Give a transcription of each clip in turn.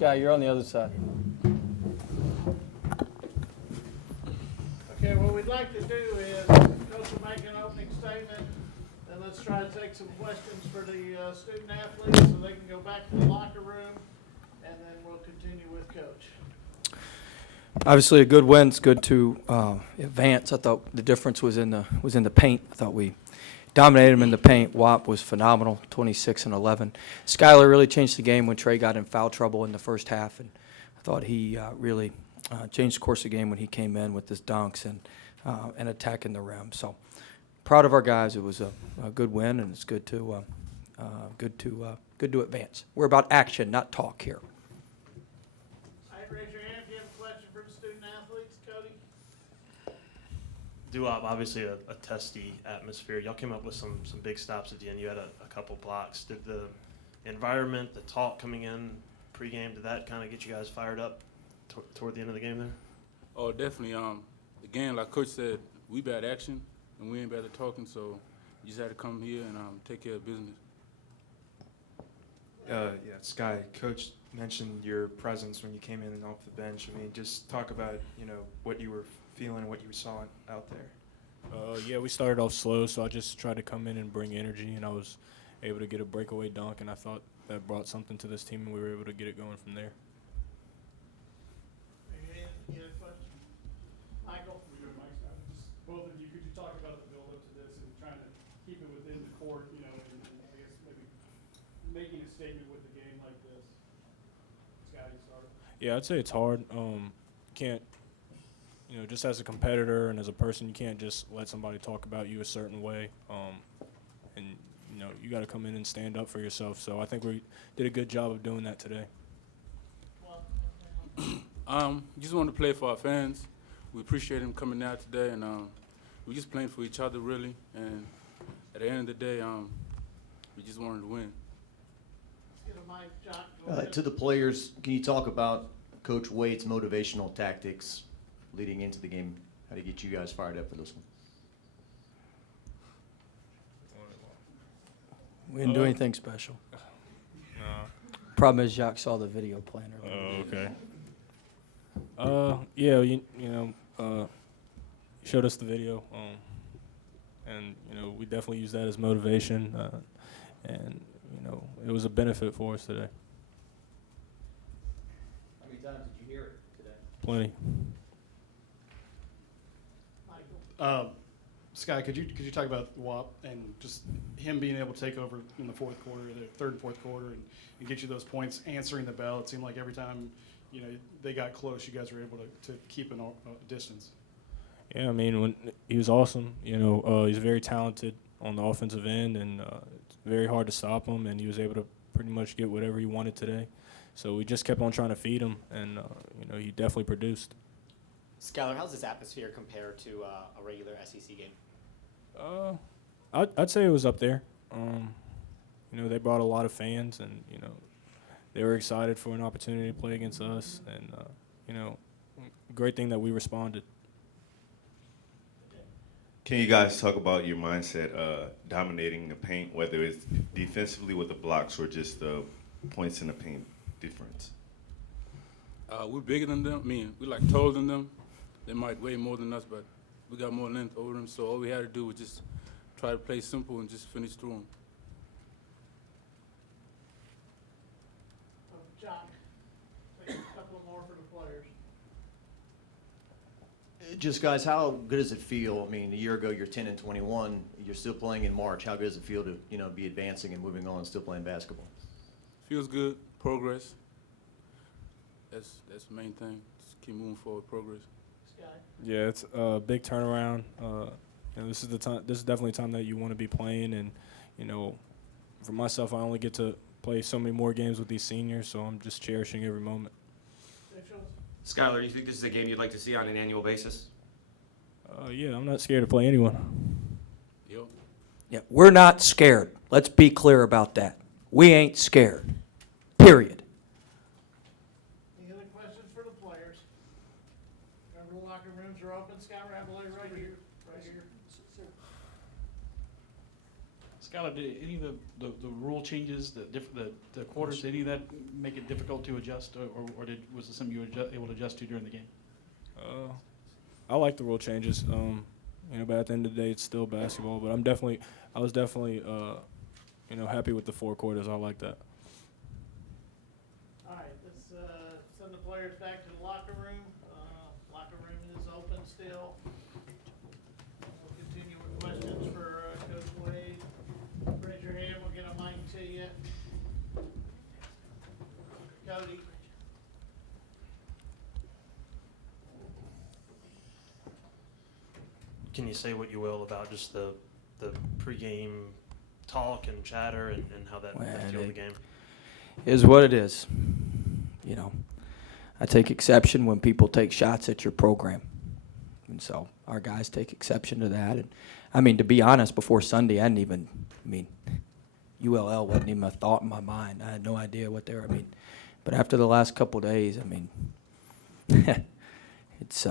Sky, you're on the other side. Okay, what we'd like to do is, Coach will make an opening statement, and let's try to take some questions for the student athletes so they can go back to the locker room, and then we'll continue with Coach. Obviously, a good win. It's good to advance. I thought the difference was in the paint. I thought we dominated them in the paint. Wap was phenomenal, 26 and 11. Skyler really changed the game when Trey got in foul trouble in the first half, and I thought he really changed the course of the game when he came in with his dunks and attacking the rim. So proud of our guys. It was a good win, and it's good to advance. We're about action, not talk here. Raise your hand if you have a question for the student athletes. Cody? Obviously a testy atmosphere. Y'all came up with some big stops at the end. You had a couple blocks. Did the environment, the talk coming in pregame, did that kind of get you guys fired up toward the end of the game there? Oh, definitely. Again, like Coach said, we bad action and we ain't bad at talking, so you just had to come here and take care of business. Sky, Coach mentioned your presence when you came in and off the bench. I mean, just talk about, what you were feeling, what you saw out there. We started off slow, so I just tried to come in and bring energy, and I was able to get a breakaway dunk, and I thought that brought something to this team, and we were able to get it going from there. You had a question? Michael? Both of you, could you talk about the build-up to this and trying to keep it within the court, and I guess maybe making a statement with a game like this? Scott, you start. Yeah, I'd say it's hard. Can't, just as a competitor and as a person, you can't just let somebody talk about you a certain way. And, you got to come in and stand up for yourself. So I think we did a good job of doing that today. Just wanted to play for our fans. We appreciate them coming out today, and we just playing for each other, really. And at the end of the day, we just wanted to win. Let's get a mic, Jock. Go ahead. To the players, can you talk about Coach Wade's motivational tactics leading into the game? How to get you guys fired up for this one? We didn't do anything special. Problem is, Jacques saw the video playing earlier. Okay. Showed us the video, and we definitely use that as motivation, and it was a benefit for us today. How many times did you hear it today? Plenty. Michael? Sky, could you talk about WAP and just him being able to take over in the fourth quarter, the third and fourth quarter, and get you those points, answering the bell? It seemed like every time they got close, you guys were able to keep a distance. Yeah, I mean, when he was awesome. He's very talented on the offensive end, and it's very hard to stop him. And he was able to pretty much get whatever he wanted today. So we just kept on trying to feed him, and he definitely produced. Skylar, how's this atmosphere compare to a regular SEC game? I'd say it was up there. They brought a lot of fans, and they were excited for an opportunity to play against us, and great thing that we responded. Can you guys talk about your mindset dominating the paint, whether it's defensively with the blocks or just the points in the paint difference? We're bigger than them. We like taller than them. They might weigh more than us, but we got more length over them. So all we had to do was just try to play simple and just finish through them. Jock, take a couple more for the players. Just guys, how good does it feel? I mean, a year ago you're 10 and 21. You're still playing in March. How good does it feel to be advancing and moving on, still playing basketball? Feels good. Progress. That's the main thing. Just keep moving forward. Progress. Sky? Yeah, it's a big turnaround. This is the time. This is definitely time that you want to be playing, and for myself, I only get to play so many more games with these seniors, so I'm just cherishing every moment. Skylar, you think this is a game you'd like to see on an annual basis? Yeah, I'm not scared to play anyone. Yep. Yeah, we're not scared. Let's be clear about that. We ain't scared. Period. Any other questions for the players? Remember, the locker rooms are open. Sky Rabelais right here. Right here. Skylar, did any of the rule changes, the quarters, did any of that make it difficult to adjust, or was it something you were able to adjust to during the game? I like the rule changes. But at the end of the day, it's still basketball. But I was definitely, happy with the 4 quarters. I like that. All right, let's send the players back to the locker room. Locker room is open still. We'll continue with questions for Coach Wade. Raise your hand, we'll get a mic to you. Cody. Can you say what you will about just the pregame talk and chatter and how that fueled the game? Is what it is. I take exception when people take shots at your program. And so our guys take exception to that. And to be honest, before Sunday, ULL wasn't even a thought in my mind. I had no idea what they were. But after the last couple of days, it's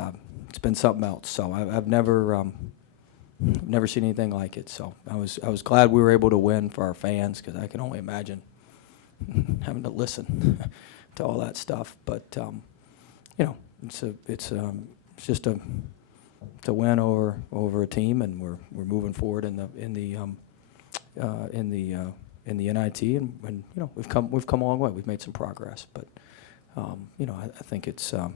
been something else. So I've never seen anything like it. So I was glad we were able to win for our fans, because I can only imagine having to listen to all that stuff. But it's just a win over a team, and we're moving forward in the NIT, and we've come a long way. We've made some progress, but I think it's a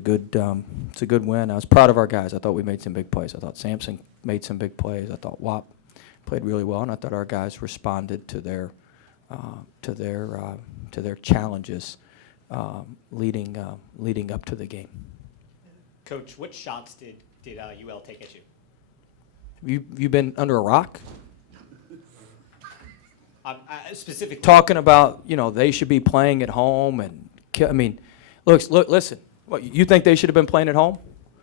good win. I was proud of our guys. I thought we made some big plays. I thought Sampson made some big plays. I thought Wap played really well, and I thought our guys responded to their challenges leading up to the game. Coach, what shots did UL take at you? You been under a rock? Specifically. Talking about they should be playing at home, and look, listen. What, you think they should have been playing at home?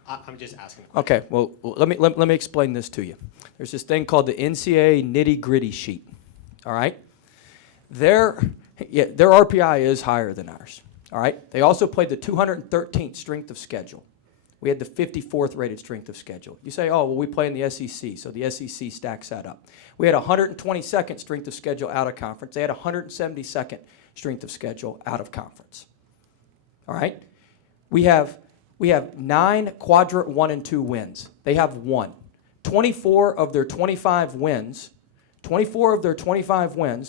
I'm just asking. Okay, well, let me explain this to you. There's this thing called the NCAA nitty-gritty sheet, all right? Their RPI is higher than ours, all right? They also played the 213th strength of schedule. We had the 54th rated strength of schedule. You say, oh, well, we play in the SEC, so the SEC stacks that up. We had 122nd strength of schedule out of conference. They had 172nd strength of schedule out of conference, all right? We have 9 quadrant 1 and 2 wins. They have 1. 24 of their 25 wins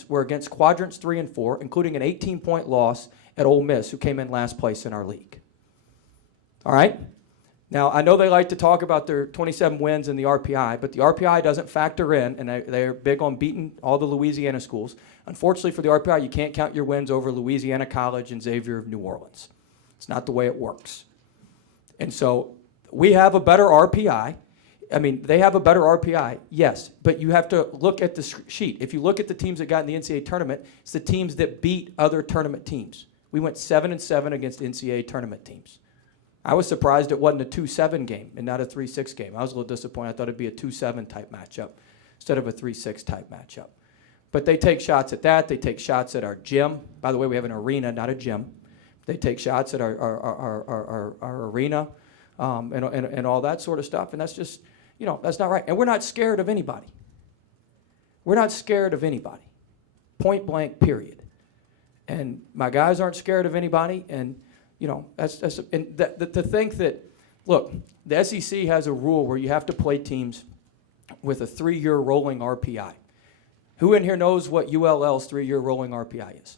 were against quadrants 3 and 4, including an 18-point loss at Ole Miss, who came in last place in our league. All right? Now, I know they like to talk about their 27 wins in the RPI, but the RPI doesn't factor in, and they're big on beating all the Louisiana schools. Unfortunately for the RPI, you can't count your wins over Louisiana College and Xavier of New Orleans. It's not the way it works. And so we have a better RPI. They have a better RPI, yes, but you have to look at the sheet. If you look at the teams that got in the NCAA tournament, it's the teams that beat other tournament teams. We went 7-7 against NCAA tournament teams. I was surprised it wasn't a 2-7 game and not a 3-6 game. I was a little disappointed. I thought it'd be a 2-7 type matchup instead of a 3-6 type matchup. But they take shots at that. They take shots at our gym. By the way, we have an arena, not a gym. They take shots at our arena and all that sort of stuff, and that's just, that's not right. And we're not scared of anybody. We're not scared of anybody, point blank, period. And my guys aren't scared of anybody, and to think that, look, the SEC has a rule where you have to play teams with a 3-year rolling RPI. Who in here knows what ULL's 3-year rolling RPI is?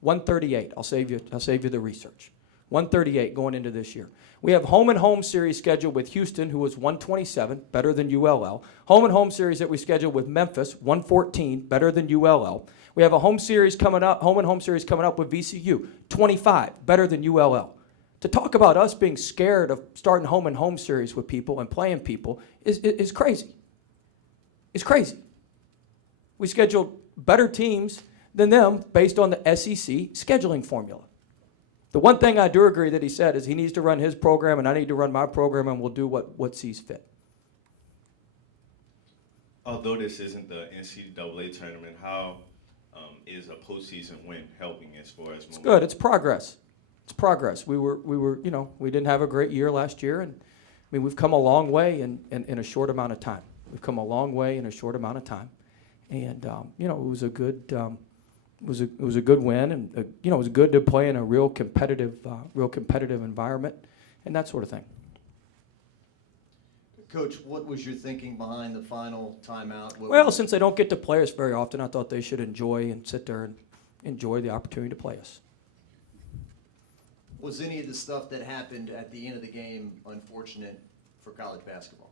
138. I'll save you the research. 138 going into this year. We have home and home series scheduled with Houston, who was 127, better than ULL. Home and home series that we scheduled with Memphis, 114, better than ULL. We have a home and home series coming up with VCU, 25, better than ULL. To talk about us being scared of starting home and home series with people and playing people is crazy. It's crazy. We scheduled better teams than them based on the SEC scheduling formula. The one thing I do agree that he said is he needs to run his program and I need to run my program, and we'll do what sees fit. Although this isn't the NCAA tournament, how is a postseason win helping as far as? It's good. It's progress. It's progress. We didn't have a great year last year, and we've come a long way in a short amount of time. We've come a long way in a short amount of time, and it was a good it was a good win, and it was good to play in a real competitive environment, and that sort of thing. Coach, what was your thinking behind the final timeout? Well, since they don't get to play us very often, I thought they should enjoy and sit there and enjoy the opportunity to play us. Was any of the stuff that happened at the end of the game unfortunate for college basketball?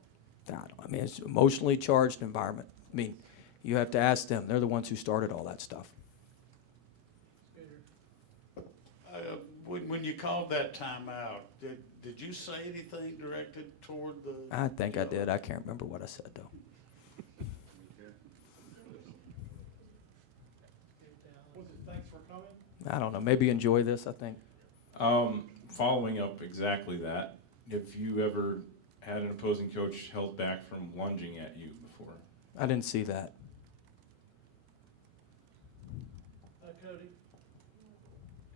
I mean, it's an emotionally charged environment. I mean, you have to ask them. They're the ones who started all that stuff. When you called that timeout, did you say anything directed toward the? I think I did. I can't remember what I said, though. Was it thanks for coming? I don't know. Maybe enjoy this, I think. Following up exactly that, have you ever had an opposing coach held back from lunging at you before? I didn't see that. Cody,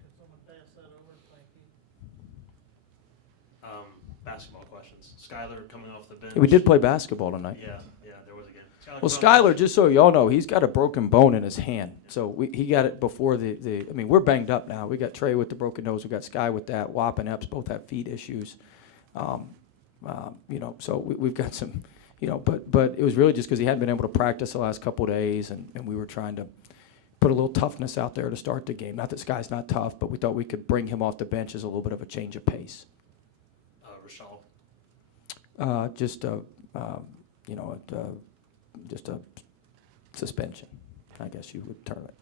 can someone pass that over? Thank you. Basketball questions. Skylar coming off the bench. We did play basketball tonight. Yeah, there was again. Well, Skylar, just so y'all know, he's got a broken bone in his hand. So he got it before I mean, we're banged up now. We got Trey with the broken nose. We got Sky with that. Wap and Epps both have feet issues. So we've got some, but it was really just because he hadn't been able to practice the last couple of days, and we were trying to put a little toughness out there to start the game. Not that Sky's not tough, but we thought we could bring him off the bench as a little bit of a change of pace. Rashal. Just a suspension, I guess you would term it.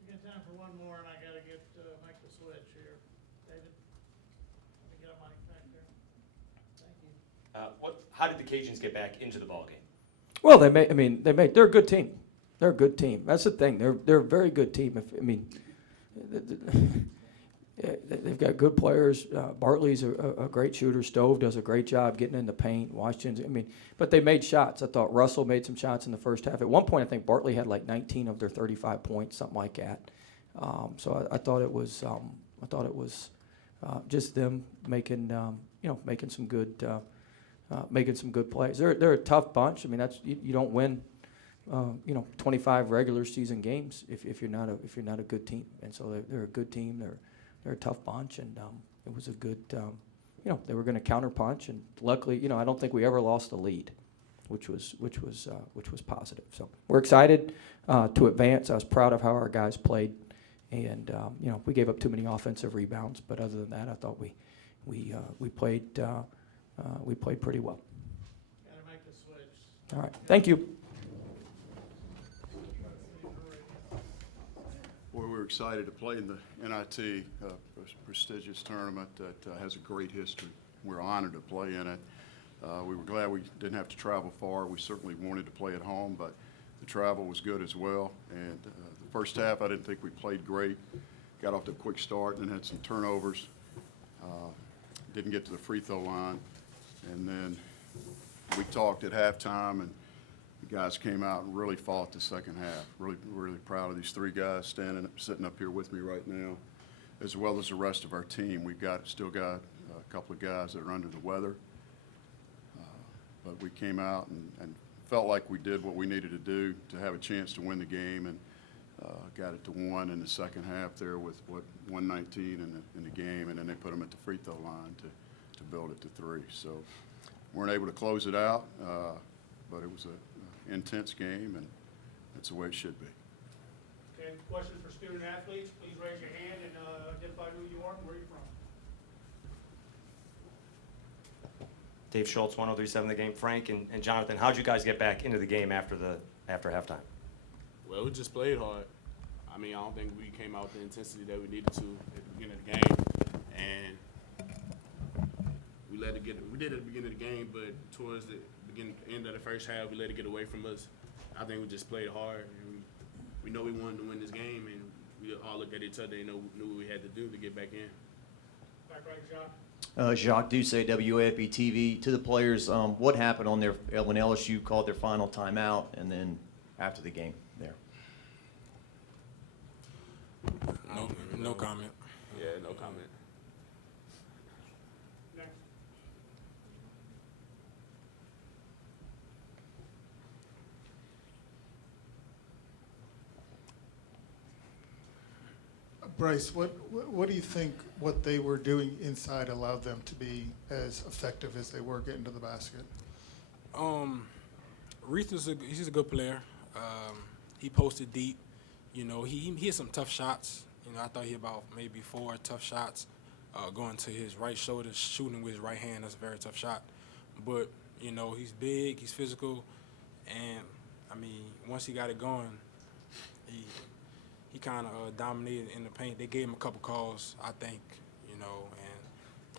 We got time for one more, and I gotta make the switch here. David, let me get a mic back there. Thank you. How did the Cajuns get back into the ballgame? Well, they're a good team. They're a good team. That's the thing. They're a very good team. They've got good players. Bartley's a great shooter. Stove does a great job getting in the paint. Washington, but they made shots. I thought Russell made some shots in the first half. At one point, I think Bartley had like 19 of their 35 points, something like that. So I thought it was just them making some good plays. They're a tough bunch. I mean, you don't win 25 regular season games if you're not a good team. And so they're a good team. They're a tough bunch, and it was a good, they were going to counterpunch, and luckily, I don't think we ever lost the lead, which was positive. So we're excited to advance. I was proud of how our guys played, and we gave up too many offensive rebounds, but other than that, I thought we played pretty well. Gotta make the switch. All right, thank you. Boy, we're excited to play in the NIT, prestigious tournament that has a great history. We're honored to play in it. We were glad we didn't have to travel far. We certainly wanted to play at home, but the travel was good as well. And the first half, I didn't think we played great. Got off to a quick start and then had some turnovers. Didn't get to the free throw line. And then we talked at halftime, and the guys came out and really fought the second half. Really proud of these three guys sitting up here with me right now, as well as the rest of our team. We've still got a couple of guys that are under the weather, but we came out and felt like we did what we needed to do to have a chance to win the game, and got it to 1 in the second half there with 1:19 in the game, and then they put them at the free throw line to build it to 3. So weren't able to close it out, but it was a intense game, and that's the way it should be. Okay, questions for student athletes? Please raise your hand and identify who you are and where you're from. Dave Schultz, 103.7 The Game. Frank and Jonathan, how'd you guys get back into the game after halftime? Well, we just played hard. I mean, I don't think we came out with the intensity that we needed to at the beginning of the game, and we did at the beginning of the game, but towards the end of the first half, we let it get away from us. I think we just played hard, and we know we wanted to win this game, and we all looked at each other and knew what we had to do to get back in. Back right, Jacques. Jacques Doucet, WAFB TV. To the players, what happened when LSU called their final timeout, and then after the game there? No comment. Yeah, no comment. Next. Bryce, what do you think what they were doing inside allowed them to be as effective as they were getting to the basket? Reith he's a good player. He posted deep. You know, he hit some tough shots. You know, I thought he had about maybe 4 tough shots going to his right shoulder, shooting with his right hand. That's a very tough shot. But, you know, he's big, he's physical, and, I mean, once he got it going, he kind of dominated in the paint. They gave him a couple calls, I think, you know, and,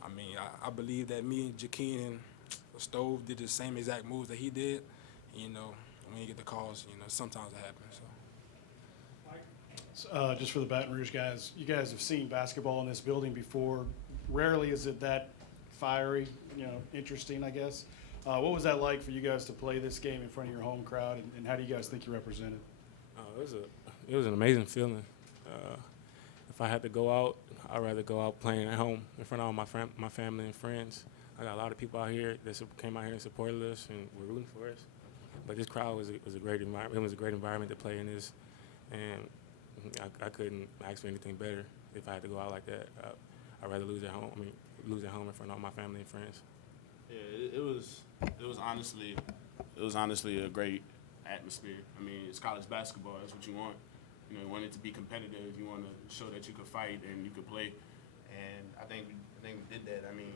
I mean, I believe that me and Jakeem and Stove did the same exact moves that he did. You know, when you get the calls, you know, sometimes it happens. So. Just for the Baton Rouge guys, you guys have seen basketball in this building before. Rarely is it that fiery, you know, interesting, I guess. What was that like for you guys to play this game in front of your home crowd, and how do you guys think you represented? It was an amazing feeling. If I had to go out, I'd rather go out playing at home in front of all my family and friends. I got a lot of people out here that came out here and supported us and were rooting for us. But this crowd was a great environment. It was a great environment to play in this, and I couldn't ask for anything better if I had to go out like that. I'd rather lose at home. I mean, lose at home in front of all my family and friends. Yeah, it was honestly a great atmosphere. I mean, it's college basketball. That's what you want. You know, you want it to be competitive. You want to show that you could fight and you could play. And I think we did that. I mean,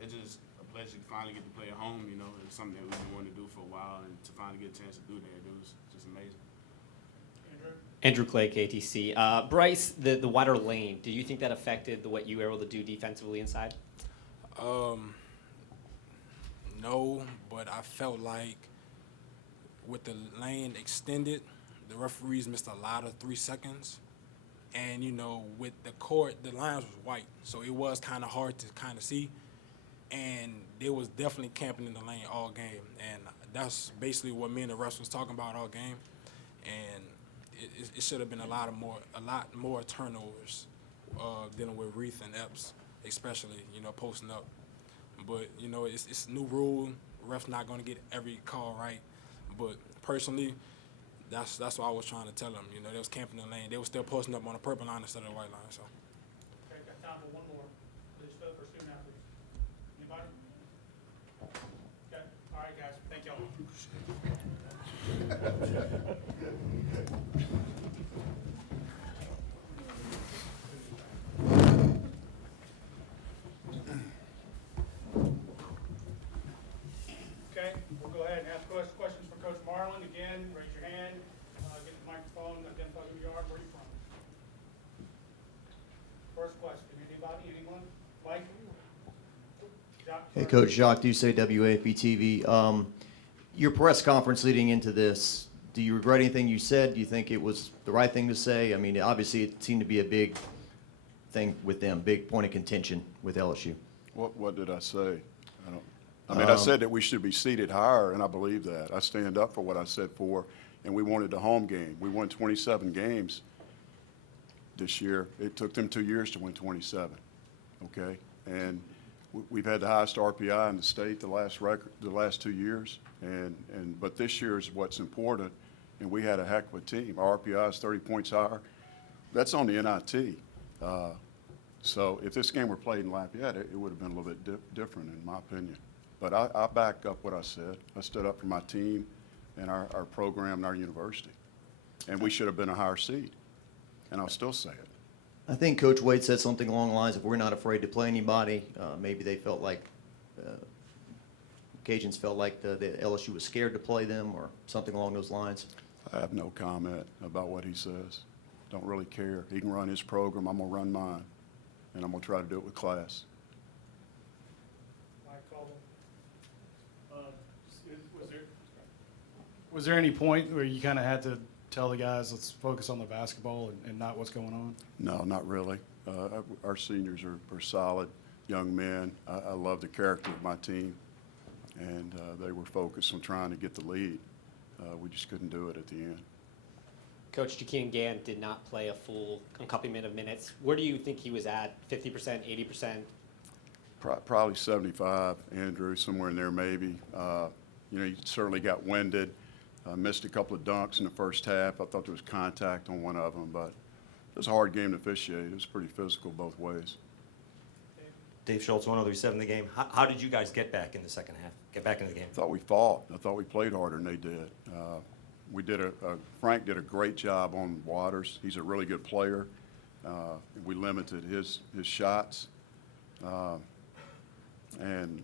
it's just a pleasure to finally get to play at home. You know, it's something that we've been wanting to do for a while, and to finally get a chance to do that, it was just amazing. Andrew Clay, KTC. Bryce, the wider lane, do you think that affected what you were able to do defensively inside? No, but I felt like with the lane extended, the referees missed a lot of 3 seconds. And, you know, with the court, the lines was white, so it was kind of hard to kind of see. And they was definitely camping in the lane all game. And that's basically what me and the refs was talking about all game. And it should have been a lot more turnovers dealing with Reith and Epps, especially, you know, posting up. But, you know, it's a new rule. Ref's not going to get every call right. But personally, that's what I was trying to tell them. You know, they was camping in the lane. They were still posting up on the purple line instead of the white line. So. Okay, got time for one more. Please vote for student athletes. Anybody? Okay. All right, guys. Thank y'all. Okay, we'll go ahead and ask questions for Coach Marlin. Again, raise your hand, get the microphone, identify who you are, where you're from. First question, anybody, anyone? Mike? Jacques, Hey, Coach Jacques Doucet, WAFB-TV. Your press conference leading into this, do you regret anything you said? Do you think it was the right thing to say? I mean, obviously it seemed to be a big thing with them, big point of contention with LSU. What did I say? I mean, I said that we should be seated higher, and I believe that. I stand up for what I said for, and we wanted the home game. We won 27 games this year. It took them 2 years to win 27, okay? And we've had the highest RPI in the state the last 2 years, but this year is what's important, and we had a heck of a team. Our RPI is 30 points higher. That's on the NIT. So if this game were played in Lafayette, it would have been a little bit different, in my opinion. But I back up what I said. I stood up for my team and our program and our university. And we should have been a higher seed. And I'll still say it. I think Coach Wade said something along the lines of, we're not afraid to play anybody. Maybe they felt like, Cajuns felt like the LSU was scared to play them or something along those lines. I have no comment about what he says. Don't really care. He can run his program. I'm going to run mine. And I'm going to try to do it with class. Mike Colvin. Was there any point where you kind of had to tell the guys, let's focus on the basketball and not what's going on? No, not really. Our seniors are solid young men. I love the character of my team, and they were focused on trying to get the lead. We just couldn't do it at the end. Coach Jakeem Gann did not play a full accompaniment of minutes. Where do you think he was at? 50%, 80%? Probably 75, Andrew, somewhere in there maybe. You know, he certainly got winded. Missed a couple of dunks in the first half. I thought there was contact on one of them, but It was a hard game to officiate. It was pretty physical both ways. Dave Schultz, 1037 the game. How did you guys get back in the second half? Get back into the game? I thought we fought. I thought we played harder than they did. Frank did a great job on Waters. He's a really good player. We limited his shots. And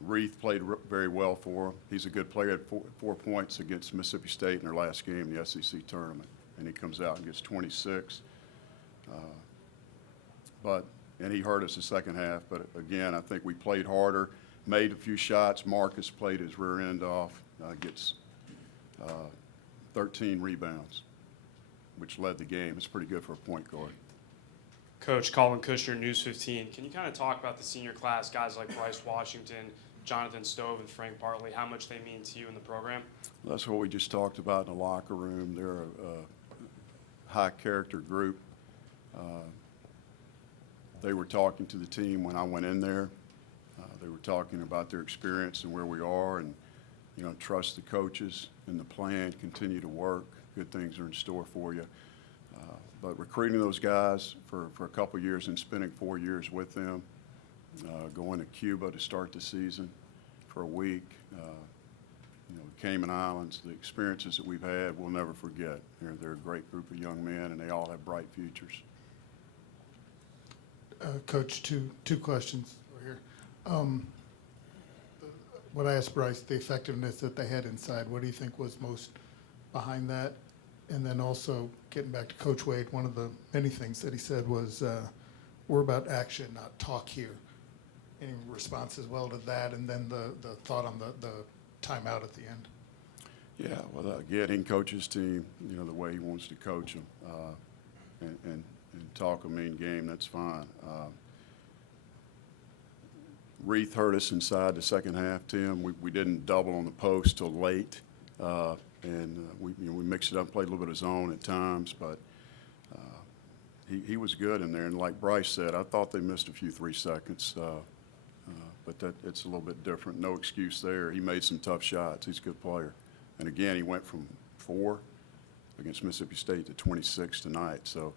Reith played very well for him. He's a good player. Had 4 points against Mississippi State in their last game in the SEC tournament. And he comes out and gets 26. And he hurt us the second half. But again, I think we played harder, made a few shots. Marcus played his rear end off, gets 13 rebounds, which led the game. It's pretty good for a point guard. Coach Colin Kushner, News 15. Can you kind of talk about the senior class, guys like Bryce Washington, Jonathan Stove, and Frank Bartley, how much they mean to you in the program? That's what we just talked about in the locker room. They're a high-character group. They were talking to the team when I went in there. They were talking about their experience and where we are, and trust the coaches and the plan, continue to work. Good things are in store for you. But recruiting those guys for a couple of years and spending 4 years with them, going to Cuba to start the season for a week, Cayman Islands, the experiences that we've had, we'll never forget. They're a great group of young men, and they all have bright futures. Coach, two questions over here. What I asked Bryce, the effectiveness that they had inside, what do you think was most behind that? And then also, getting back to Coach Wade, one of the many things that he said was, we're about action, not talk here. Any response as well to that? And then the thought on the timeout at the end? Yeah, well, again, he coaches his team, the way he wants to coach them. And talk a mean game, that's fine. Reith hurt us inside the second half, Tim. We didn't double on the post till late. And we mixed it up, played a little bit of zone at times, but he was good in there. And like Bryce said, I thought they missed a few 3 seconds, but it's a little bit different. No excuse there. He made some tough shots. He's a good player. And again, he went from 4 against Mississippi State to 26 tonight. So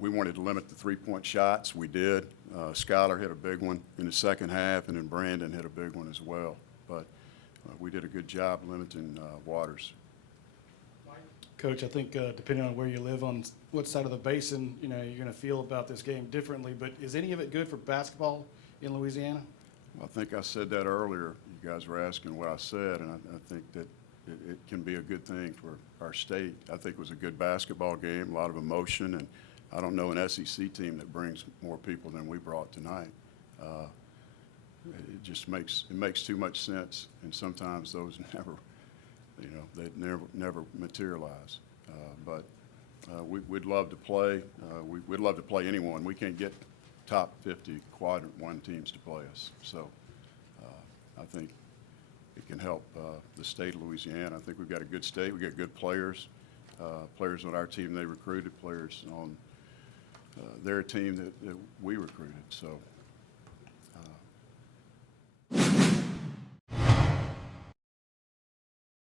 we wanted to limit the 3-point shots. We did. Skylar hit a big one in the second half, and then Brandon hit a big one as well. But we did a good job limiting Waters. Coach, I think depending on where you live, on what side of the basin, you're going to feel about this game differently. But is any of it good for basketball in Louisiana? Well, I think I said that earlier. You guys were asking what I said, and I think that it can be a good thing for our state. I think it was a good basketball game, a lot of emotion, and I don't know an SEC team that brings more people than we brought tonight. It just makes too much sense, and sometimes those never materialize. But we'd love to play. We'd love to play anyone. We can't get top 50 quadrant 1 teams to play us. So I think it can help the state of Louisiana. I think we've got a good state. We've got good players, players on our team they recruited, players on their team that we recruited. So